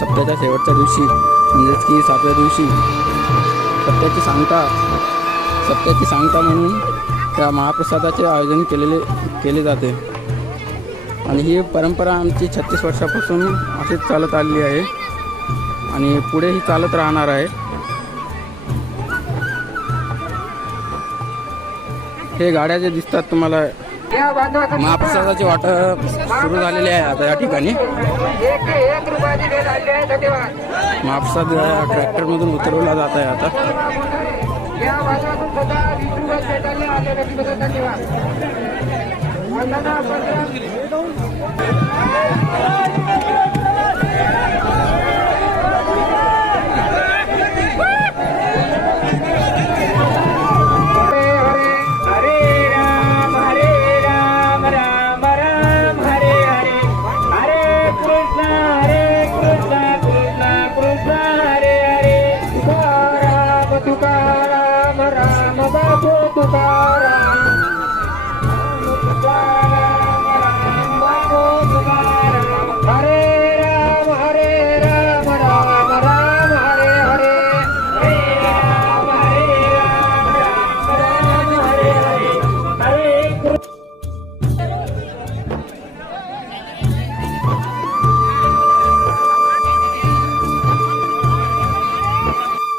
सप्त्याच्या शेवटच्या दिवशी म्हणजेच की 7व्या दिवशी सप्त्याची सांगता म्हणून त्या महाप्रसादाचे आयोजन केले जाते। आणि ही परंपरा आमची 36 वर्षापासून अशीच चालत आलेली आहे आणि पुढेही चालत राहणार आहे। हे गाड्या जे दिसतात तुम्हाला महाप्रसादाचे वाटप सुरू झालेले आहे आता या ठिकाणी। महाप्रसाद ट्रॅक्टरमधून उतरवला जात आहे आता।